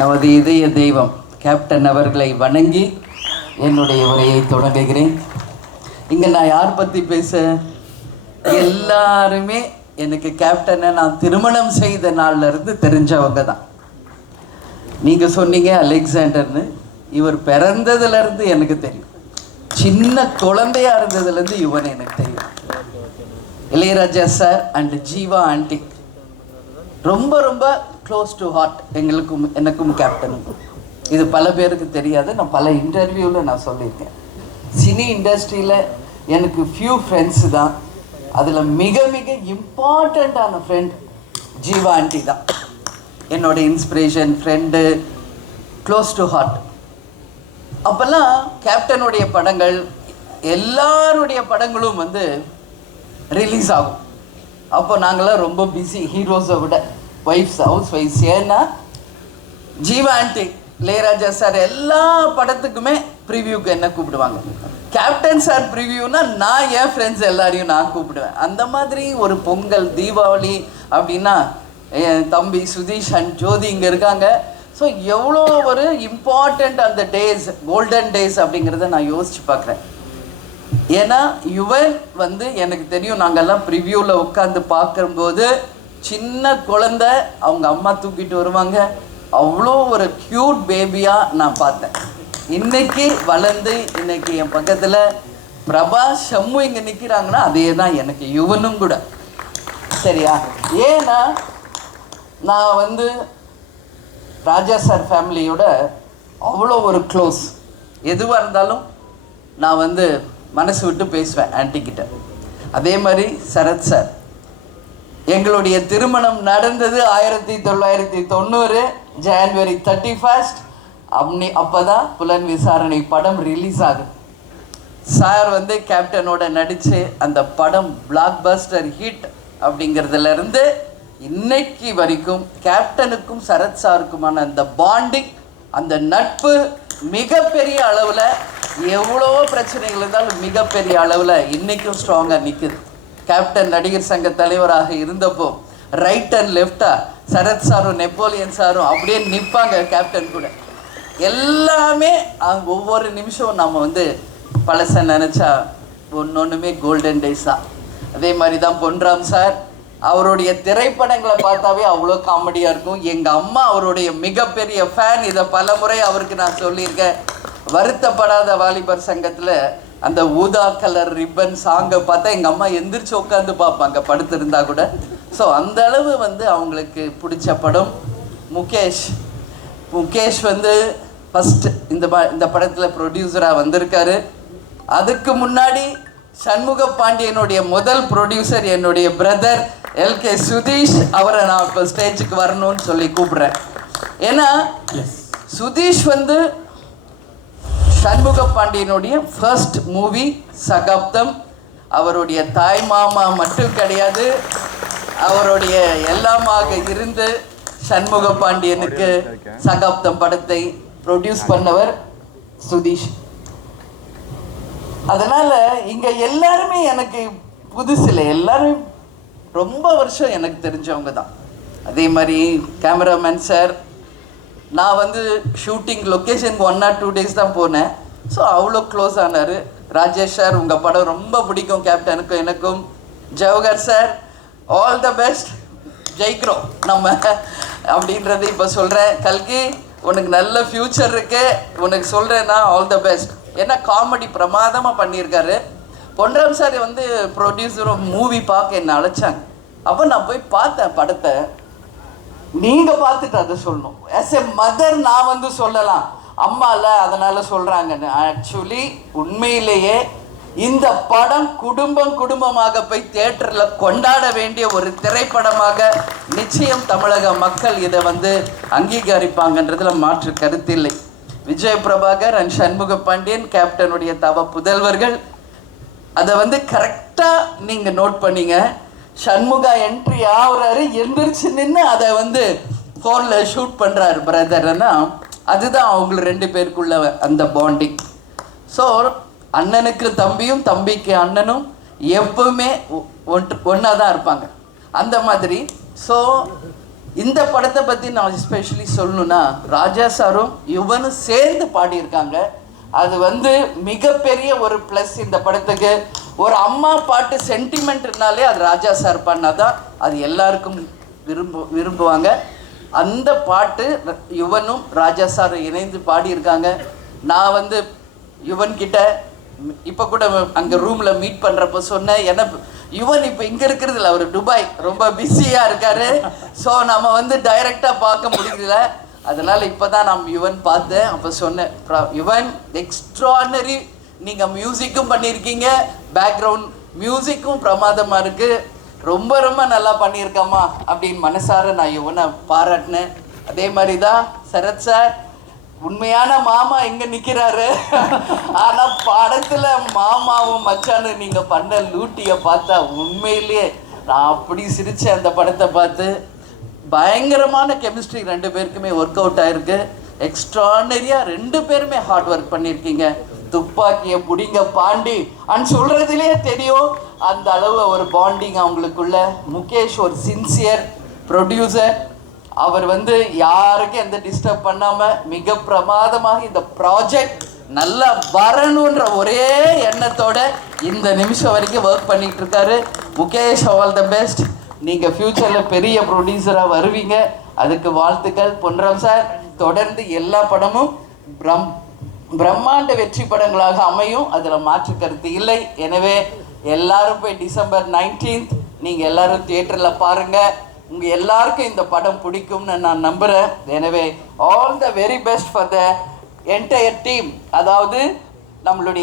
நமது இதய தெய்வம் கேப்டன் அவர்களை வணங்கி என்னுடைய உரையை தொடங்குகிறேன். இங்கே நான் யார் பற்றி பேச, எல்லாருமே எனக்கு கேப்டனை நான் திருமணம் செய்த நாள்ல இருந்து தெரிஞ்சவங்க தான். நீங்கள் சொன்னீங்க அலெக்சாண்டர்னு, இவர் பிறந்ததுலேருந்து எனக்கு தெரியும். சின்ன குழந்தையா இருந்ததுலேருந்து இவன் எனக்கு தெரியும். Ilaiyaraaja sir and Jeeva aunty ரொம்ப ரொம்ப க்ளோஸ் டு ஹார்ட் எங்களுக்கும், எனக்கும் கேப்டனுக்கும். இது பல பேருக்கு தெரியாது. நான் பல இன்டர்வியூவில் நான் சொல்லியிருக்கேன். சினி இண்டஸ்ட்ரியில் எனக்கு ஃபியூ ஃப்ரெண்ட்ஸு தான். அதில் மிக மிக இம்பார்ட்டண்ட்டான ஃப்ரெண்ட் ஜீவா ஆண்டி தான். என்னோட inspiration, friend, close to heart. அப்போல்லாம் கேப்டனுடைய படங்கள், எல்லாருடைய படங்களும் ரிலீஸ் ஆகும். அப்போ நாங்களாம் ரொம்ப பிஸி, ஹீரோஸை விட ஒய்ஃப்ஸ், ஹவுஸ் ஒய்ஃப்ஸ். ஏன்னா ஜீவா ஆண்டி, இளையராஜா சார் எல்லா படத்துக்குமே ப்ரிவியூக்கு என்ன கூப்பிடுவாங்க. கேப்டன் சார் ப்ரிவியூனா நான் என் ஃப்ரெண்ட்ஸ் எல்லாரையும் நான் கூப்பிடுவேன். அந்த மாதிரி ஒரு பொங்கல், தீபாவளி அப்படின்னா என் தம்பி சுதீஷ் அண்ட் ஜோதி இங்கே இருக்காங்க. ஸோ எவ்வளோ ஒரு இம்பார்ட்டண்ட் அந்த டேஸ், கோல்டன் டேஸ் அப்படிங்கிறத நான் யோசித்து பார்க்குறேன். ஏன்னா யுவன் எனக்கு தெரியும், நாங்கள்லாம் ப்ரிவியூவில் உட்காந்து பார்க்கும்போது சின்ன குழந்தை அவங்க அம்மா தூக்கிட்டு வருவாங்க. அவ்வளோ ஒரு க்யூட் பேபியாக நான் பார்த்தேன். இன்னைக்கு வளர்ந்து இன்னைக்கு என் பக்கத்தில் பிரபாஸ், ஷம்மு இங்கே நிற்கிறாங்கன்னா அதே தான் எனக்கு யுவனும் கூட. சரியா? ஏன்னா நான் ராஜா சார் ஃபேமிலியோட அவ்வளோ ஒரு க்ளோஸ். எதுவாக இருந்தாலும் நான் மனசு விட்டு பேசுவேன் ஆன்ட்டிக்கிட்ட. அதே மாதிரி சரத் சார், எங்களுடைய திருமணம் நடந்தது 1990 ஜனவரி 31. அப்போ தான் புலன் விசாரணை படம் ரிலீஸ் ஆகுது. சார் கேப்டனோட நடித்து அந்த படம் பிளாக் பஸ்டர் ஹிட். அப்படிங்கிறதுலேருந்து இன்னைக்கு வரைக்கும் கேப்டனுக்கும் சரத் சாருக்குமான அந்த பாண்டிங், அந்த நட்பு மிகப்பெரிய அளவில், எவ்வளோ பிரச்சனைகள் இருந்தாலும் மிகப்பெரிய அளவில் இன்றைக்கும் ஸ்ட்ராங்காக நிற்குது. கேப்டன் நடிகர் சங்க தலைவராக இருந்தப்போ ரைட் அண்ட் லெஃப்டாக சரத் சாரும் நெப்போலியன் சாரும் அப்படியே நிற்பாங்க கேப்டன் கூட. எல்லாமே ஒவ்வொரு நிமிஷம் நம்ம பழசை நினச்சா ஒன்றுமே கோல்டன் டேஸ் தான். அதே மாதிரி தான் பொன்ராம் சார், அவருடைய திரைப்படங்களை பார்த்தாவே அவ்வளோ காமெடியாக இருக்கும். எங்கள் அம்மா அவருடைய மிகப்பெரிய ஃபேன். இதை பல முறை அவருக்கு நான் சொல்லியிருக்கேன். வருத்தப்படாத வாலிபர் சங்கத்தில் அந்த ஊதா கலர் ரிப்பன் சாங்கை பார்த்தா எங்கள் அம்மா எந்திரிச்சு உட்காந்து பார்ப்பாங்க, படுத்திருந்தா கூட. ஸோ அந்த அளவு அவங்களுக்கு பிடிச்ச படம் முகேஷ். முகேஷ் ஃபஸ்ட்டு இந்த படத்தில் ப்ரொடியூசராக வந்திருக்காரு. அதுக்கு முன்னாடி சண்முக பாண்டியனுடைய முதல் ப்ரொடியூசர் என்னுடைய பிரதர் எல்கே சுதீஷ். அவரை நான் இப்போ ஸ்டேஜுக்கு வரணும்னு சொல்லி கூப்பிட்றேன். ஏன்னா சுதீஷ் சண்முக பாண்டியனுடைய ஃபர்ஸ்ட் மூவி சகாப்தம். அவருடைய தாய் மாமா மட்டும் கிடையாது, அவருடைய எல்லாமாக இருந்து சண்முக பாண்டியனுக்கு சகாப்தம் படத்தை ப்ரொடியூஸ் பண்ணவர் சுதீஷ். அதனால் இங்கே எல்லாருமே எனக்கு புதுசில், எல்லாரும் ரொம்ப வருஷம் எனக்கு தெரிஞ்சவங்க தான். அதே மாதிரி கேமராமேன் சார், நான் ஷூட்டிங் லொக்கேஷனுக்கு 1 or 2 days தான் போனேன். ஸோ அவ்வளோ க்ளோஸ் ஆனார். ராஜேஷ் சார், உங்கள் படம் ரொம்ப பிடிக்கும் கேப்டனுக்கும் எனக்கும். Jawahar sir, all the best, ஜெயிக்கிறோம் நம்ம அப்படின்றத இப்போ சொல்கிறேன். கல்கி, உனக்கு நல்ல ஃப்யூச்சர் இருக்கு, உனக்கு சொல்கிறேன்னா ஆல் த பெஸ்ட். ஏன்னா காமெடி பிரமாதமாக பண்ணியிருக்காரு. பொன்ராம் சார் ப்ரொடியூசரும் மூவி பார்க்க என்னை அழைச்சாங்க. அப்போ நான் போய் பார்த்தேன் படத்தை. நீங்கள் பார்த்துட்டு அதை சொல்லணும். ஆஸ் எ மதர் நான் சொல்லலாம், அம்மா இல்லை அதனால் சொல்கிறாங்கன்னு. ஆக்சுவலி உண்மையிலேயே இந்த படம் குடும்பமாக போய் தியேட்டரில் கொண்டாட வேண்டிய ஒரு திரைப்படமாக நிச்சயம் தமிழக மக்கள் இதை அங்கீகரிப்பாங்கன்றதுல மாற்று கருத்தில்லை. விஜய் பிரபாகர் அண்ட் சண்முக பாண்டியன் கேப்டனுடைய தவ புதல்வர்கள். அதை கரெக்டாக நீங்கள் நோட் பண்ணீங்க. சண்முகா என்ட்ரி ஆகுறாரு, எந்திரிச்சு நின்று அதை ஃபோனில் ஷூட் பண்ணுறாரு பிரதர்னா, அதுதான் அவங்க 2 பேருக்குள்ள அந்த பாண்டிங். ஸோ அண்ணனுக்கு தம்பியும் தம்பிக்கு அண்ணனும் எப்பவுமே ஒன்றா தான் இருப்பாங்க. அந்த மாதிரி ஸோ இந்த படத்தை பற்றி நான் எஸ்பெஷலி சொல்லணும்னா ராஜா சாரும் யுவனும் சேர்ந்து பாடியிருக்காங்க. அது வந்து மிகப்பெரிய ஒரு ப்ளஸ் இந்த படத்துக்கு. ஒரு அம்மா பாட்டு சென்டிமெண்ட்னாலே அது ராஜா சார் பண்ணாதான் அது எல்லாருக்கும் விரும்புவாங்க. அந்த பாட்டு யுவனும் ராஜா சாரும் இணைந்து பாடியிருக்காங்க. நான் வந்து யுவன் கிட்ட இப்போ கூட அங்கே ரூமில் மீட் பண்ணுறப்ப சொன்னேன், யுவன் இப்போ இங்கே இருக்கிறது இல்லை, அவர் துபாய் ரொம்ப பிஸியாக இருக்கார். ஸோ நம்ம வந்து டைரெக்டாக பார்க்க முடியல. அதனால் இப்போ தான் நான் யுவன் பார்த்தேன். அப்போ சொன்னேன், யுவன் எக்ஸ்ட்ரானரி, நீங்கள் மியூசிக்கும் பண்ணியிருக்கீங்க, பேக்ரவுண்ட் மியூசிக்கும் பிரமாதமாக இருக்குது, ரொம்ப ரொம்ப நல்லா பண்ணியிருக்கம்மா அப்படின்னு மனசார நான் யுவனை பாராட்டினேன். அதே மாதிரி தான் சரத் சார், உண்மையான மாமா எங்கே நிற்கிறாரு. ஆனால் படத்தில் மாமாவும் மச்சானும் நீங்கள் பண்ண லூட்டியை பார்த்தா உண்மையிலேயே நான் அப்படி சிரித்தேன். அந்த படத்தை பார்த்து பயங்கரமான கெமிஸ்ட்ரி ரெண்டு பேருக்குமே ஒர்க் அவுட் ஆகிருக்கு. எக்ஸ்ட்ரானரியாக ரெண்டு பேருமே ஹார்ட் ஒர்க் பண்ணியிருக்கீங்க. துப்பாக்கியை பிடிங்க பாண்டி அண்ட் சொல்கிறதுலேயே தெரியும் அந்த அளவு ஒரு பாண்டிங் அவங்களுக்குள்ள. முகேஷ் ஒரு சின்சியர் ப்ரொடியூசர். அவர் வந்து யாருக்கும் எந்த டிஸ்டர்ப் பண்ணாமல் மிக பிரமாதமாக இந்த ப்ராஜெக்ட் நல்லா வரணுன்ற ஒரே எண்ணத்தோட இந்த நிமிஷம் வரைக்கும் ஒர்க் பண்ணிகிட்டு இருக்காரு. Mukesh, all the best. நீங்கள் ஃப்யூச்சரில் பெரிய ப்ரொடியூசராக வருவீங்க, அதுக்கு வாழ்த்துக்கள். பொன்ராம் சார், தொடர்ந்து எல்லா படமும் பிரம்மாண்ட வெற்றி படங்களாக அமையும், அதில் மாற்று கருத்து இல்லை. எனவே எல்லாரும் போய் December 19th நீங்கள் எல்லாரும் தியேட்டரில் பாருங்கள். உங்கள் எல்லாருக்கும் இந்த படம் பிடிக்கும்னு நான் நம்புகிறேன். எனவே all the very best for the entire team. அதாவது நம்மளுடைய